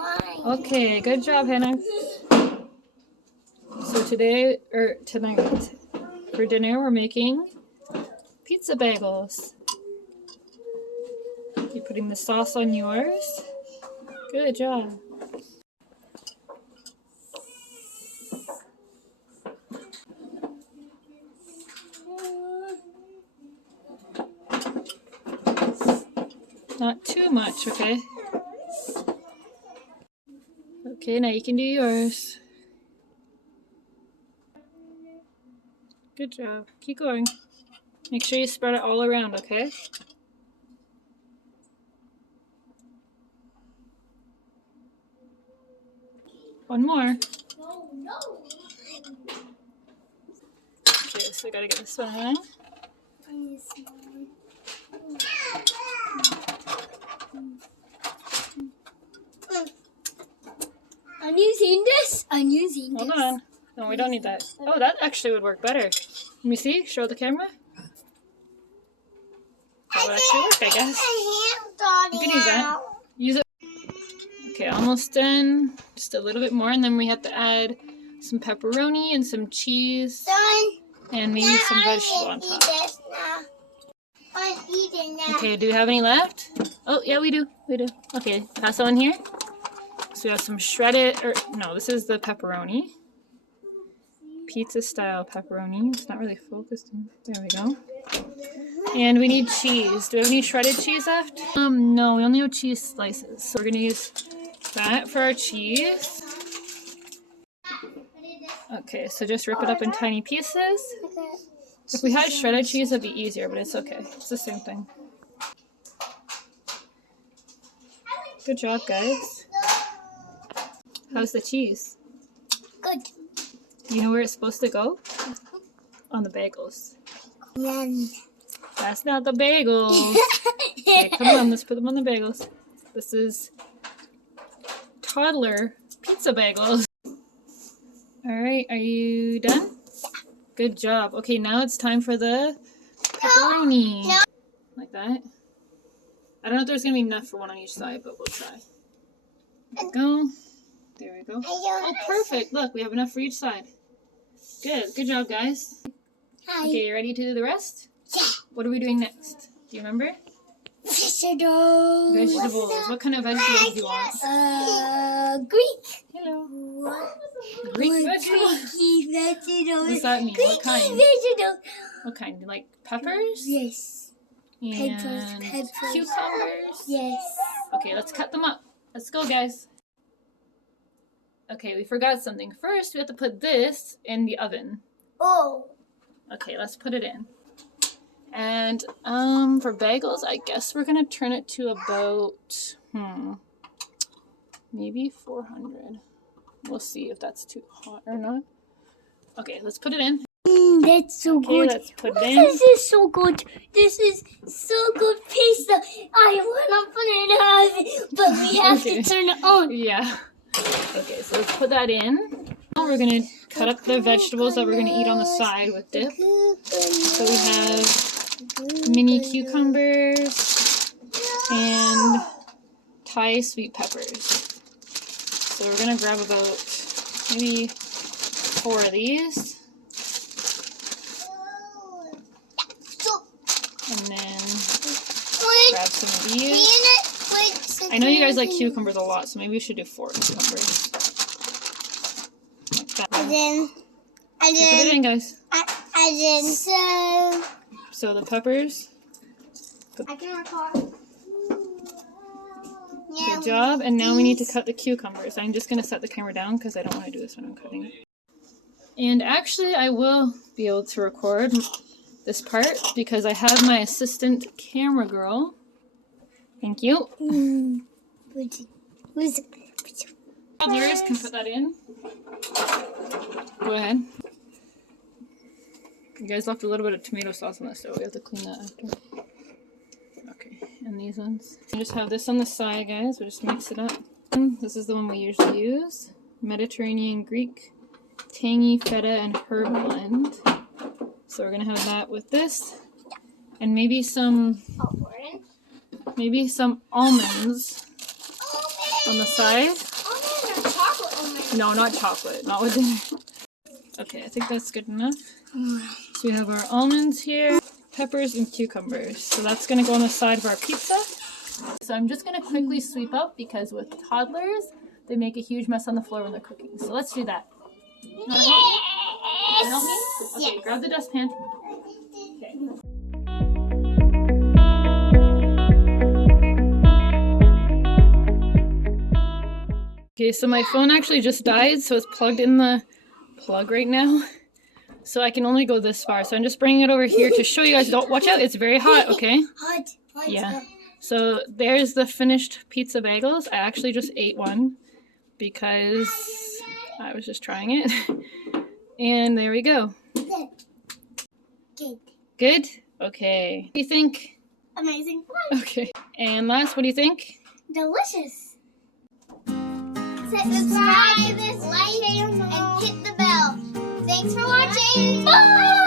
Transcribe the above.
mine. Okay, good job, Hannah. So tonight, for dinner, we're making pizza bagels. You're putting the sauce on yours. Good job. Not too much, okay? Okay, now you can do yours. Good job. Keep going. Make sure you spread it all around, okay? One more. No. Okay, so we gotta get this one. I'm using this. Hold on. No, we don't need that. Oh, that actually would work better. Let me see. Show the camera. That would actually work, I guess. You can use that. Use it. Okay, almost done. Just a little bit more, and then we have to add some pepperoni and some cheese. And maybe some vegetable on top. I'm eating now. Okay, do we have any left? Oh, yeah, we do. Okay, pass on here. So we have some shredded, this is the pepperoni. Pizza style pepperoni. It's not really focused. There we go. And we need cheese. Do we have any shredded cheese left? No, we only have cheese slices. So we're gonna use that for our cheese. Okay, so just rip it up in tiny pieces. If we had shredded cheese, it'd be easier, but it's okay. It's the same thing. Good job, guys. How's the cheese? Good. Do you know where it's supposed to go? On the bagels. That's not the bagels. Okay, come on, let's put them on the bagels. This is toddler pizza bagels. Alright, are you done? Good job. Okay, now it's time for the pepperoni. No. Like that. I don't know if there's going to be enough for one on each side, but we'll try. There we go. There we go. Oh, perfect. Look, we have enough for each side. Good. Good job, guys. Hi. Okay, you ready to do the rest? Yeah. What are we doing next? Do you remember? Vegetables. Vegetables. What kind of vegetables do you want? Greek. Hello. Greek vegetables? Greek vegetables. What's that mean? Greek What kind? vegetables. What kind? Like peppers? Yes. And Peppers. cucumbers? Yes. Okay, let's cut them up. Let's go, guys. Okay, we forgot something. First, we have to put this in the oven. Oh. Okay, let's put it in. And for bagels, I guess we're gonna turn it to about maybe 400. We'll see if that's too hot or not. Okay, let's put it in. That's so good. Let's put it in. This is so good. This is so good pizza. I want to put it in the oven, but we have to turn it on. Yeah. Okay, so let's put that in. Now we're gonna cut up the vegetables that we're gonna eat on the side with dip. So we have mini cucumbers and Thai sweet peppers. So we're gonna grab about maybe 4 of these. And then grab some of these. I know you guys like cucumbers a lot, so maybe we should do 4 cucumbers. Like that. Put it in, guys. So the peppers. I can record. Good job. And now we need to cut the cucumbers. I'm just going to set the camera down because I don't want to do this when I'm cutting. And actually, I will be able to record this part because I have my assistant camera girl. Thank you. Toddlers can put that in. Go ahead. You guys left a little bit of tomato sauce on the stove. We have to clean that after. Okay, and these ones. We just have this on the side, guys. We'll just mix it up. This is the one we usually use. Mediterranean Greek tangy feta and herb blend. So we're gonna have that with this, and maybe some almonds on the side. want a chocolate on there. No, not chocolate. Not with dinner. Okay, I think that's good enough. So we have our almonds here, peppers, and cucumbers. So that's going to go on the side of our pizza. So I'm just going to quickly sweep up because with toddlers, they make a huge mess on the floor when they're cooking. So let's do that. You wanna help me? Okay, Yes. grab the dustpan. Okay. Okay, so my phone actually just died, so it's plugged in the plug right now. So I can only go this far. So I'm just bringing it over here to show you guys. Don't watch out, it's very hot, okay? Hot. Yeah. So there's the finished pizza bagels. I actually just ate one because I was just trying it. And there we go. Good. Good? Okay. What do you think? Amazing. Okay. And last, what do you think? Delicious. Subscribe to this, like, and hit the bell. Thanks for watching. Bye.